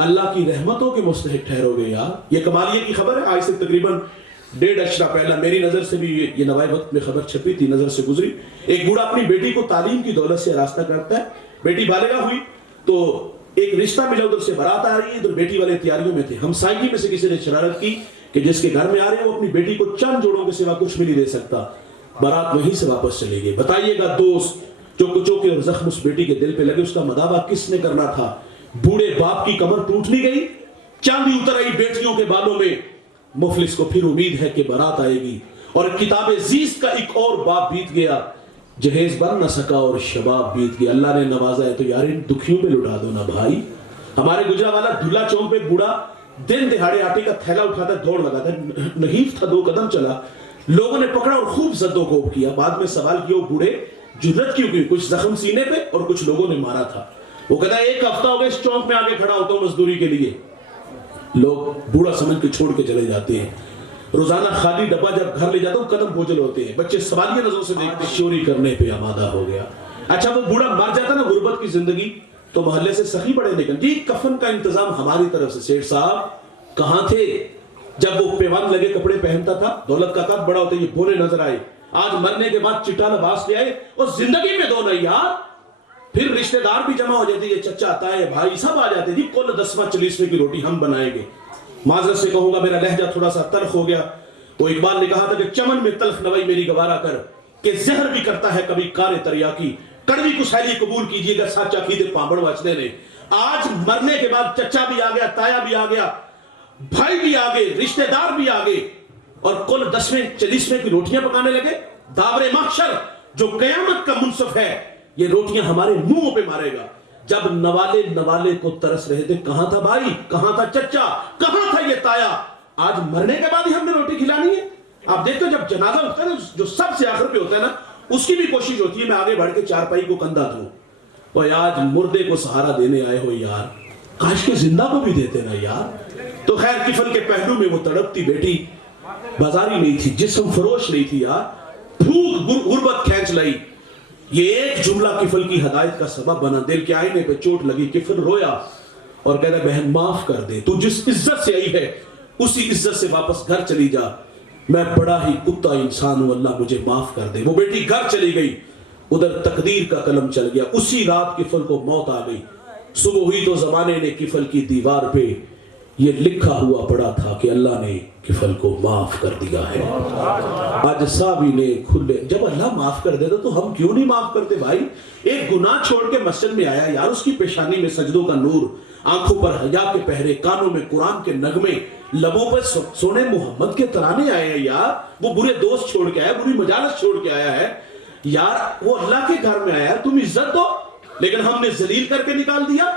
اللہ کی رحمتوں کے مستحق ٹھہرو گے یار. یہ کمالیے کی خبر ہے, آج سے تقریباً 1.5 اشرا پہلا میری نظر سے بھی یہ نوائے وقت میں خبر چھپی تھی, نظر سے گزری. ایک بوڑھا اپنی بیٹی کو تعلیم کی دولت سے راستہ کرتا ہے, بیٹی بالغہ ہوئی تو ایک رشتہ ملا, ادھر سے بارات آ رہی ہے, ادھر بیٹی والے تیاریوں میں تھے. ہمسائیگی میں سے کسی نے شرارت کی کہ جس کے گھر میں آ رہے ہیں وہ اپنی بیٹی کو چند جوڑوں کے سوا کچھ بھی نہیں دے سکتا. بارات وہیں سے واپس چلے گئے. بتائیے گا دوست جو کچوں کے زخم اس بیٹی کے دل پہ لگے اس کا مداوع کس نے کرنا تھا؟ بوڑھے باپ کی کمر ٹوٹ نہیں گئی, چاندی اتر آئی بیٹیوں کے بالوں میں. مفلس کو پھر امید ہے کہ بارات آئے گی اور کتاب زیست کا ایک اور باب بیت گیا, جہیز بن نہ سکا اور شباب بیت گیا. اللہ نے نوازا ہے تو یار ان دکھیوں پہ لٹا دو نا بھائی. ہمارے گجرا والا دھلا چوک پہ بوڑھا دن دہاڑے آٹے کا تھیلا اٹھاتا دوڑ لگاتا, نحیف تھا, 2 قدم چلا, لوگوں نے پکڑا اور خوب زد و کوب کیا. بعد میں سوال کیا وہ بوڑھے جرت کیوں کی, کچھ زخم سینے پہ اور کچھ لوگوں نے مارا تھا. وہ کہتا ہے 1 ہفتہ ہو گیا اس چوک میں آگے کھڑا ہوتا ہوں مزدوری کے لیے. لوگ بوڑھا سمجھ کے چھوڑ کے چلے جاتے ہیں. روزانہ خالی ڈبہ جب گھر لے جاتا ہوں قدم بوجھل ہوتے ہیں, بچے سوالیہ نظروں سے دیکھتے چوری کرنے پہ آمادہ ہو گیا. اچھا وہ بوڑھا مر جاتا نا غربت کی زندگی تو محلے سے سخی بڑے نکل, جی کفن کا انتظام ہماری طرف سے. سیٹھ صاحب کہاں تھے جب وہ پیوان لگے کپڑے پہنتا تھا, دولت کا قد بڑا ہوتا یہ بولے نظر آئے. آج مرنے کے بعد چٹا لباس لے آئے اور زندگی میں دو نہیں یار. پھر رشتہ دار بھی جمع ہو جاتے, یہ چچا تائے بھائی سب آ جاتے, جی کل 10واں 40ویں کی روٹی ہم بنائیں گے. معذرت سے کہوں گا میرا لہجہ تھوڑا سا تلخ ہو گیا. وہ اقبال نے کہا تھا کہ چمن میں تلخ نوائی میری گوارا کر, کہ زہر بھی کرتا ہے کبھی کار تریاکی, کڑوی کسیلی قبول کیجئے گا سچا کی دے پامبڑ وچنے نے. آج مرنے کے بعد چچا بھی آ گیا, تایا بھی آ گیا, بھائی بھی آ گئے, رشتہ دار بھی آ گئے, اور کل 10ویں 40ویں کی روٹیاں پکانے لگے. داور محشر جو قیامت کا منصف ہے یہ روٹیاں ہمارے منہوں پہ مارے گا. جب نوالے کو ترس رہے تھے, کہاں تھا بھائی, کہاں تھا چچا, کہاں تھا یہ تایا, آج مرنے کے بعد ہی ہم نے روٹی کھلانی ہے. آپ دیکھتے ہیں جب جنازہ اٹھتا ہے نا, جو سب سے آخر پہ ہوتا ہے نا, اس کی بھی کوشش ہوتی ہے میں آگے بڑھ کے چارپائی کو کندھا دوں. اور آج مردے کو سہارا دینے آئے ہو یار, کاش کے زندہ کو بھی دیتے نا یار. تو خیر کفن کے پہلو میں وہ تڑپتی بیٹی بازاری نہیں تھی, جسم فروش نہیں تھی یار, بھوک غربت کھینچ لائی. یہ ایک جملہ کفل کی ہدایت کا سبب بنا. دل کے آئینے پہ چوٹ لگی, کفل رویا اور کہہ رہا بہن معاف کر دے, تو جس عزت سے آئی ہے اسی عزت سے واپس گھر چلی جا, میں بڑا ہی کتا انسان ہوں, اللہ مجھے معاف کر دے. وہ بیٹی گھر چلی گئی, ادھر تقدیر کا قلم چل گیا. اسی رات کفل کو موت آ گئی. صبح ہوئی تو زمانے نے کفل کی دیوار پہ یہ لکھا ہوا پڑا تھا کہ اللہ نے کفل کو معاف کر دیا ہے. آج سابی نے کھلے, جب اللہ معاف کر دیتا تو ہم کیوں نہیں معاف کرتے بھائی. ایک گناہ چھوڑ کے مسجد میں آیا یار, اس کی پیشانی میں سجدوں کا نور, آنکھوں پر حیا کے پہرے, کانوں میں قرآن کے نغمے, لبوں پر سونے محمد کے ترانے آئے ہیں یار. وہ برے دوست چھوڑ کے آیا, بری مجالس چھوڑ کے آیا ہے یار, وہ اللہ کے گھر میں آیا, تم عزت دو, لیکن ہم نے ذلیل کر کے نکال دیا.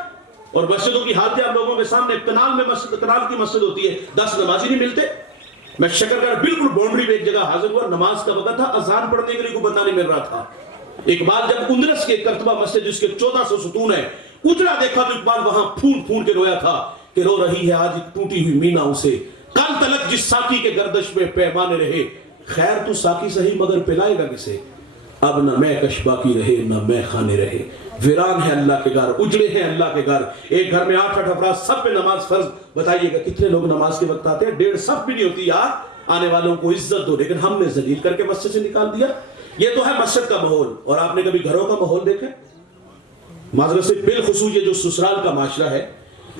اور مسجدوں کی حالت آپ لوگوں کے سامنے, کنال میں مسجد, کنال کی مسجد ہوتی ہے, 10 نمازی نہیں ملتے. میں شکرگڑھ بالکل باؤنڈری پہ ایک جگہ حاضر ہوا, نماز کا وقت تھا, اذان پڑھنے کے لیے کوئی بندہ نہیں مل رہا تھا. اقبال جب اندرس کے کرتبہ مسجد جس کے 1400 ستون ہے اجڑا دیکھا تو اقبال وہاں پھون پھون کے رویا تھا کہ رو رہی ہے آج ایک ٹوٹی ہوئی مینا اسے, کل تلک جس ساقی کے گردش میں پیمانے رہے, خیر تو ساقی صحیح مگر پلائے گا کسے, اب نہ میں کش باقی رہے نہ میں خانے رہے. ویران ہے اللہ کے گھر, اجڑے ہیں اللہ کے گھر. ایک گھر میں 8 افراد, سب پہ نماز فرض. بتائیے گا کتنے لوگ نماز کے وقت آتے ہیں؟ 1.5 صف بھی نہیں ہوتی یار. آنے والوں کو عزت دو، لیکن ہم نے ذلیل کر کے مسجد سے نکال دیا۔ یہ تو ہے مسجد کا ماحول۔ اور آپ نے کبھی گھروں کا ماحول دیکھا؟ معذرت سے بالخصوص یہ جو سسرال کا معاشرہ ہے،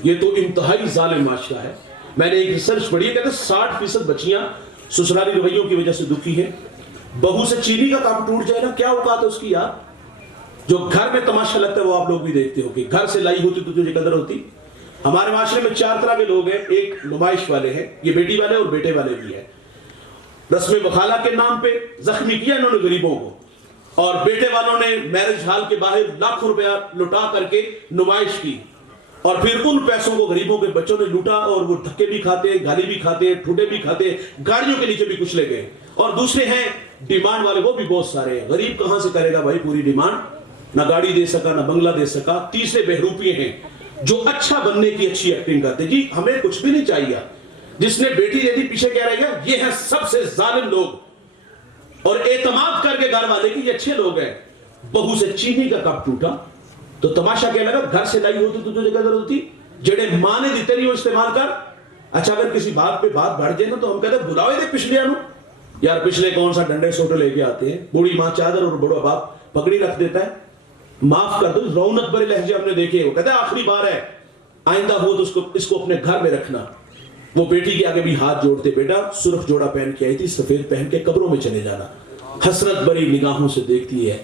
یہ تو انتہائی ظالم معاشرہ ہے۔ میں نے ایک ریسرچ پڑھی ہے، کہتے ہیں 60% بچیاں سسرالی رویوں کی وجہ سے دکھی ہیں۔ بہو سے چینی کا کام ٹوٹ جائے نا، کیا اوقات ہے اس کی یار؟ جو گھر میں تماشا لگتا ہے وہ آپ لوگ بھی دیکھتے ہو کہ گھر سے لائی ہوتی تو تجھے قدر ہوتی۔ ہمارے معاشرے میں 4 طرح کے لوگ ہیں۔ ایک نمائش والے ہیں، یہ بیٹی والے اور بیٹے والے بھی ہیں۔ رسم وکالہ کے نام پہ زخمی کیا انہوں نے غریبوں کو، اور بیٹے والوں نے میرج ہال کے باہر لاکھوں روپیہ لٹا کر کے نمائش کی، اور پھر ان پیسوں کو غریبوں کے بچوں نے لوٹا، اور وہ دھکے بھی کھاتے، گالی بھی کھاتے، ٹھوڈے بھی کھاتے، گاڑیوں کے نیچے بھی کچھ لے گئے۔ اور دوسرے ہیں ڈیمانڈ والے، وہ بھی بہت سارے ہیں۔ غریب کہاں سے کرے گا بھائی پوری ڈیمانڈ؟ نہ گاڑی دے سکا، نہ بنگلہ دے سکا۔ تیسرے بہروپیے ہیں جو اچھا بننے کی اچھی ایکٹنگ کرتے، جی ہمیں کچھ بھی نہیں چاہیے، جس نے بیٹی دے دی پیچھے کیا رہے گا؟ یہ ہیں سب سے ظالم لوگ، اور اعتماد کر کے گھر والے کی یہ اچھے لوگ ہیں۔ بہو سے چینی کا کپ ٹوٹا تو تماشا کیا لگا؟ گھر سے لائی ہوتی تو تجھے قدر ہوتی؟ جڑے ماں نے دیتے نہیں وہ استعمال کر۔ اچھا اگر کسی بات پہ بات بڑھ جائے نا تو ہم کہتے ہیں بلاوے دے پچھلے آنو، یار پچھلے کون سا ڈنڈے سوٹے لے کے آتے ہیں، بوڑھی ماں چادر اور بڑا باپ پگڑی رکھ دیتا ہے۔ معاف کر دو، رونق بھرے لہجے ہم نے دیکھے، وہ کہتے ہیں آخری بار ہے، آئندہ ہو تو اس کو اپنے گھر میں رکھنا۔ وہ بیٹی کے آگے بھی ہاتھ جوڑتے، بیٹا سرخ جوڑا پہن کے آئی تھی، سفید پہن کے قبروں میں چلے جانا۔ حسرت بری نگاہوں سے دیکھتی ہے،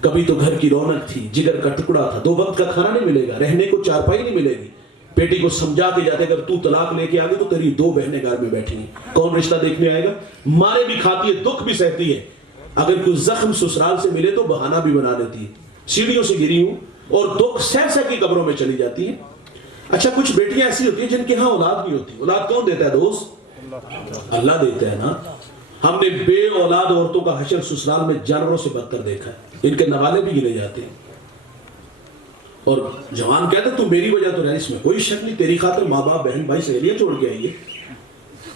کبھی تو گھر کی رونق تھی، جگر کا ٹکڑا تھا، 2 وقت کا کھانا نہیں ملے گا، رہنے کو چارپائی نہیں ملے گی۔ بیٹی کو سمجھا کے جاتے اگر تو طلاق لے کے آگے تو تیری 2 بہنیں گھر میں بیٹھی ہیں، کون رشتہ دیکھنے آئے گا؟ مارے بھی کھاتی ہے، دکھ بھی سہتی ہے، اگر کوئی زخم سسرال سے ملے تو بہانہ بھی بنا لیتی ہے، سیڑھیوں سے گری ہوں اور دکھ سہ سہ کی قبروں میں چلی جاتی ہے۔ اچھا کچھ بیٹیاں ایسی ہوتی ہیں جن کے ہاں اولاد نہیں ہوتی۔ اولاد کون دیتا ہے دوست؟ اللہ دیتا ہے نا۔ ہم نے بے اولاد عورتوں کا حشر سسرال میں جانوروں سے بدتر دیکھا ہے، ان کے نوالے بھی گنے جاتے ہیں۔ اور جوان کہتے تو میری وجہ تو رہے، اس میں کوئی شک نہیں، تیری خاطر ماں باپ بہن بھائی سہیلیاں چھوڑ کے آئیے۔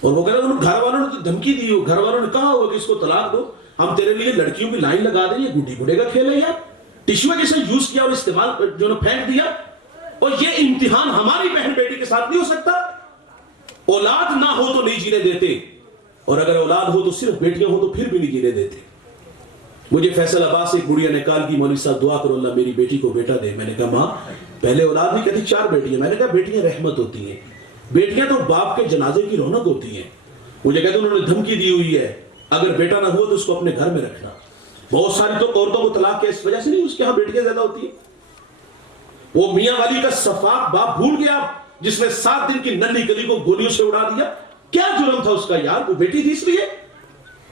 اور وہ کہہ رہے ہیں گھر والوں نے تو دھمکی دی ہو، گھر والوں نے کہا ہوا کہ اس کو طلاق دو، ہم تیرے لیے لڑکیوں کی لائن لگا دیں، یہ گڈی گڈے کا کھیل ہے یار، ٹشو جیسے یوز کیا اور استعمال جو نے پھینک دیا۔ اور یہ امتحان ہماری بہن بیٹی کے ساتھ نہیں ہو سکتا؟ اولاد نہ ہو تو نہیں جینے دیتے، اور اگر اولاد ہو تو صرف بیٹیاں ہو تو پھر بھی نہیں جینے دیتے۔ مجھے فیصل عباس سے ایک بڑھیا نے کال کی، مولوی صاحب دعا کرو اللہ میری بیٹی کو بیٹا دے۔ میں نے کہا ماں پہلے اولاد نہیں، کہتی 4 بیٹیاں۔ میں نے کہا بیٹیاں رحمت ہوتی ہیں، بیٹیاں تو باپ کے جنازے کی رونق ہوتی ہیں۔ مجھے کہتے انہوں نے دھمکی دی ہوئی ہے اگر بیٹا نہ ہوا تو اس کو اپنے گھر میں رکھنا۔ بہت ساری تو عورتوں کو طلاق کے اس وجہ سے نہیں، اس کے ہاں بیٹیاں زیادہ ہوتی ہیں۔ وہ میاں والی کا صفاق باپ بھول گیا جس نے 7 دن کی ننھی کلی کو گولیوں سے اڑا دیا؟ کیا جرم تھا اس کا یار؟ وہ بیٹی تھی اس لیے۔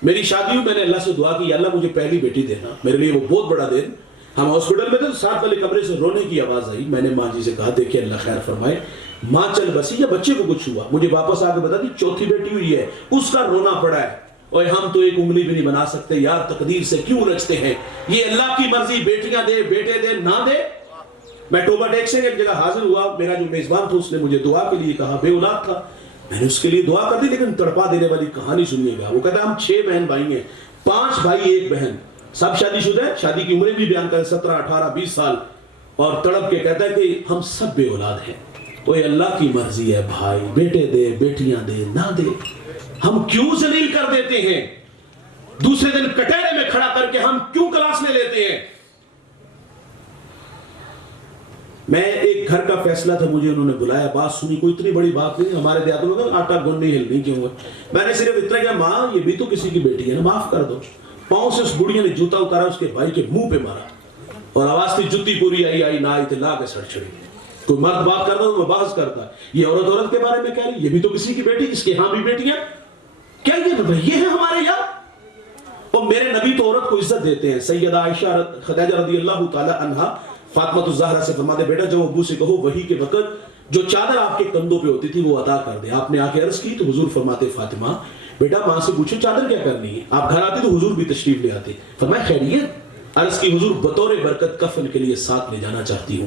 میری شادی ہوئی، میں نے اللہ سے دعا کی، اللہ مجھے پہلی بیٹی دینا۔ میرے لیے وہ بہت بڑا دن۔ ہم ہاسپٹل میں تھے تو 7 والے کمرے سے رونے کی آواز آئی۔ میں نے ماں جی سے کہا دیکھیں اللہ خیر فرمائے، ماں چل بسی یا بچے کو کچھ ہوا؟ مجھے واپس آ کے بتا دی 4تھی بیٹی ہوئی ہے، اس کا رونا پڑا ہے۔ اور ہم تو ایک انگلی بھی نہیں بنا سکتے یار، تقدیر سے کیوں رچتے ہیں؟ یہ اللہ کی مرضی، بیٹیاں دے بیٹے دے نہ دے۔ میں ٹوبا ٹیک سے ایک جگہ حاضر ہوا، میرا جو میزبان تھا اس نے مجھے دعا کے لیے کہا، بے اولاد تھا، میں نے اس کے لیے دعا کر دی، لیکن تڑپا دینے والی کہانی سنیے گا۔ وہ کہتا ہے ہم 6 بہن بھائی ہیں، 5 بھائی 1 بہن، سب شادی شدہ ہیں، شادی کی عمریں بھی بیان کریں 17 18 20 سال، اور تڑپ کے کہتا ہے کہ ہم سب بے اولاد ہیں۔ تو یہ اللہ کی مرضی ہے بھائی، بیٹے دے بیٹیاں دے نہ دے، ہم کیوں ذلیل کر دیتے ہیں؟ دوسرے دن کٹہرے میں کھڑا کر کے ہم کیوں کلاس لے لیتے ہیں؟ میں ایک گھر کا فیصلہ تھا، مجھے انہوں نے بلایا، بات سنی، کوئی اتنی بڑی بات نہیں، ہمارے دیہاتوں میں آٹا گن نہیں ہلنی کیوں ہے۔ میں نے صرف اتنا کہا ماں یہ بھی تو کسی کی بیٹی ہے نا، معاف کر دو۔ پاؤں سے اس بڑھیا نے جوتا اتارا، اس کے بھائی کے منہ پہ مارا، اور آواز تھی جتی پوری آئی آئی نہ آئی تے لا کے سڑ چڑی۔ کوئی مرد بات کرتا تو میں بحث کرتا، یہ عورت کے بارے میں کہہ رہی، یہ بھی تو کسی کی بیٹی، اس کے ہاں بھی بیٹیاں، کیا یہ ہے ہمارے یار؟ اور میرے نبی تو عورت کو عزت دیتے ہیں۔ سیدہ عائشہ خدیجہ رضی اللہ تعالی عنہا فاطمہ الزہرا سے فرماتے بیٹا جب ابو سے کہو وحی کے وقت جو چادر آپ کے کندھوں پہ ہوتی تھی وہ عطا کر دے۔ آپ نے آ کے عرض کی تو حضور فرماتے فاطمہ بیٹا ماں سے پوچھو چادر کیا کرنی ہے؟ آپ گھر آتے تو حضور بھی تشریف لے آتے، فرمایا خیریت؟ عرض کی حضور بطور برکت کفن کے لیے ساتھ لے جانا چاہتی ہوں۔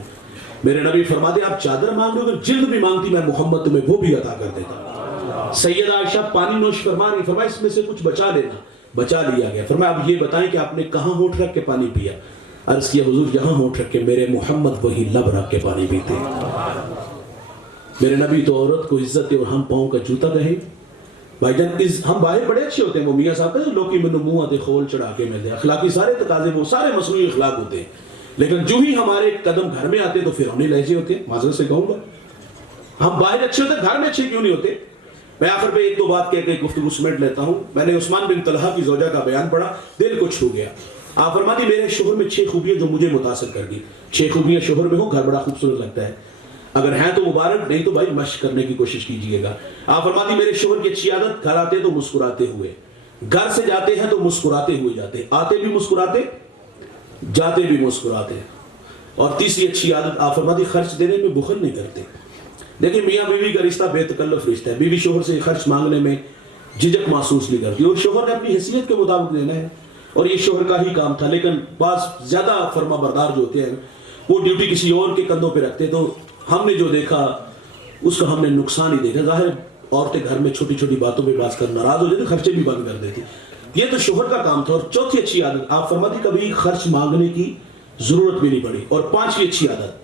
میرے نبی فرماتے آپ چادر مانگ رہے ہو، اگر جلد بھی مانگتی میں محمد تمہیں وہ بھی عطا کر دیتا۔ سیدہ عائشہ پانی نوش فرما رہی، فرمایا اس میں سے کچھ بچا لینا، بچا لیا گیا۔ فرمایا اب یہ بتائیں کہ آپ نے کہاں ہونٹ رکھ کے پانی پیا؟ عرض کیا حضور جہاں ہونٹ رکھ کے میرے محمد وہی لب رکھ کے پانی پیتے۔ میرے نبی تو عورت کو عزت دے اور ہم پاؤں کا جوتا رہے۔ بھائی جان ہم باہر بڑے اچھے ہوتے ہیں، وہ میاں صاحب لوگ کی منو منہ آتے خول چڑھا کے میں دے، اخلاقی سارے تقاضے وہ سارے مصنوعی اخلاق ہوتے ہیں، لیکن جو ہی ہمارے قدم گھر میں آتے تو پھر ہم نہیں لہجے ہوتے ہیں. معذرت سے کہوں گا ہم باہر اچھے ہوتے ہیں، گھر میں اچھے کیوں نہیں ہوتے؟ میں آخر پہ ایک دو بات کہہ کے گفتگو سمیٹ لیتا ہوں. میں نے عثمان بن طلحہ کی زوجہ کا بیان پڑھا، دل کو چھو گیا. آپ فرماتی میرے شوہر میں 6 خوبیاں جو مجھے متاثر کر گئی. 6 خوبیاں شوہر میں ہو گھر بڑا خوبصورت لگتا ہے، اگر ہیں تو مبارک، نہیں تو بھائی مشق کرنے کی کوشش کیجئے گا. آپ فرماتی میرے شوہر کی اچھی عادت، گھر آتے تو مسکراتے ہوئے، گھر سے جاتے ہیں تو مسکراتے ہوئے جاتے، آتے بھی مسکراتے جاتے بھی مسکراتے. اور تیسری اچھی عادت آپ فرماتی خرچ دینے میں بخل نہیں کرتے. دیکھیں میاں بیوی کا رشتہ بے تکلف رشتہ ہے، بیوی شوہر سے خرچ مانگنے میں جھجک محسوس نہیں کرتی، اور شوہر نے اپنی حیثیت کے مطابق دینا ہے، اور یہ شوہر کا ہی کام تھا. لیکن بعض زیادہ فرما بردار جو ہوتے ہیں وہ ڈیوٹی کسی اور کے کندھوں پہ رکھتے، تو ہم نے جو دیکھا اس کا ہم نے نقصان ہی دیکھا. ظاہر عورتیں گھر میں چھوٹی چھوٹی باتوں پہ باز کر ناراض ہو جاتی، خرچے بھی بند کر دیتی. یہ تو شوہر کا کام تھا. اور چوتھی اچھی عادت آپ فرماتی کبھی خرچ مانگنے کی ضرورت بھی نہیں پڑی. اور 5ویں اچھی عادت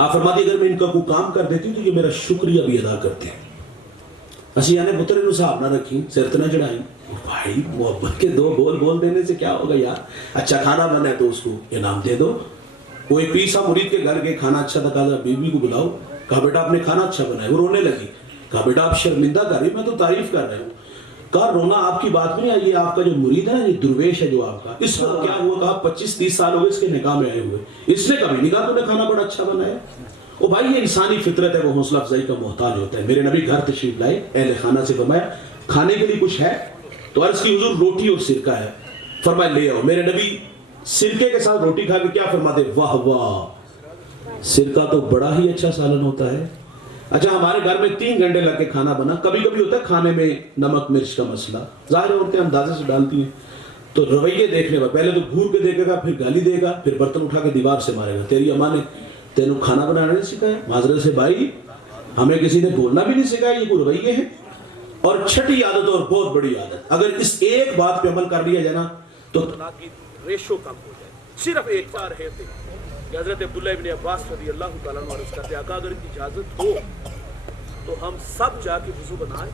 آپ فرماتی اگر میں ان کا کوئی کام کر دیتی ہوں تو یہ میرا شکریہ بھی ادا کرتے ہیں. اسی یعنی پتر انہوں صاحب نہ رکھیں، سرت نہ چڑھائیں. بھائی محبت کے 2 بول دینے سے کیا ہوگا یار؟ اچھا کھانا بنا ہے تو اس کو انعام دے دو. کوئی پیسا مرید کے گھر کے کھانا اچھا تھا، بیوی کو بلاؤ، کہا بیٹا آپ نے کھانا اچھا بنایا، وہ رونے لگی. کہا بیٹا آپ شرمندہ کر رہی، میں تو تعریف کر رہا ہوں. کہا رونا آپ کی بات میں نہیں، یہ آپ کا جو مرید ہے نا، یہ درویش ہے جو آپ کا، اس وقت کیا ہوا؟ کہا 25-30 سال ہوئے اس کے نکاح میں آئے ہوئے، اس نے کبھی نہیں کہا تو نے کھانا بڑا اچھا بنایا. او بھائی یہ انسانی فطرت ہے، وہ حوصلہ افزائی کا محتاج ہوتا ہے. میرے نبی گھر تشریف لائے، اہل خانہ سے فرمایا کھانے کے لیے کچھ ہے؟ تو عرض کی حضور روٹی اور سرکہ ہے. فرمایا لے آؤ. میرے نبی سرکے کے ساتھ روٹی کھا کے کیا فرماتے؟ واہ واہ، سرکہ تو بڑا ہی اچھا سالن ہوتا ہے. اچھا ہمارے گھر میں 3 گھنٹے لگ کے کھانا بنا. کبھی کبھی ہوتا ہے کھانے میں نمک مرچ کا مسئلہ، ظاہر عورتیں اندازے سے ڈالتی ہیں، تو رویے دیکھنے کا پہلے تو گھور کے دیکھے گا، پھر گالی دے گا، پھر برتن اٹھا کے دیوار سے مارے گا. تیری اماں نے تینوں کھانا بنانا نہیں سکھایا؟ معذرت سے بھائی ہمیں کسی نے بولنا بھی نہیں سکھایا. یہ کوئی رویے ہیں. اور 6ٹھی عادت اور بہت بڑی عادت، اگر اس ایک بات پہ عمل کر لیا جائے نا تو طلاق کی ریشو کم ہو جائے. صرف ایک بار ہے کہ حضرت عبداللہ ابن عباس رضی اللہ تعالیٰ عنہ عرض کرتے آقا اگر کی اجازت ہو تو ہم سب جا کے وضو بنائیں.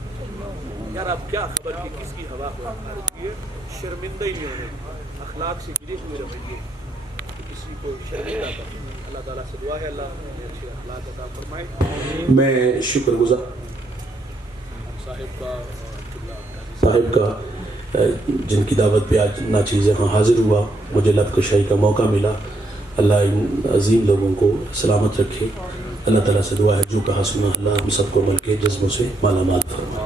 یار اب کیا خبر کہ کس کی ہوا ہوا ہے، شرمندہ ہی نہیں ہونے، اخلاق سے گرے ہوئے رویے کسی کو شرمندہ کر. اللہ تعالیٰ سے دعا ہے اللہ ہمیں اچھے اخلاق عطا فرمائے. میں شکر گزار صاحب کا جن کی دعوت پہ آج ناچیز یہاں حاضر ہوا، مجھے لب کشائی کا موقع ملا. اللہ ان عظیم لوگوں کو سلامت رکھے. اللہ تعالیٰ سے دعا ہے جو کہا سنا اللہ ہم سب کو عمل کے جذبوں سے مالا مال فرمائے.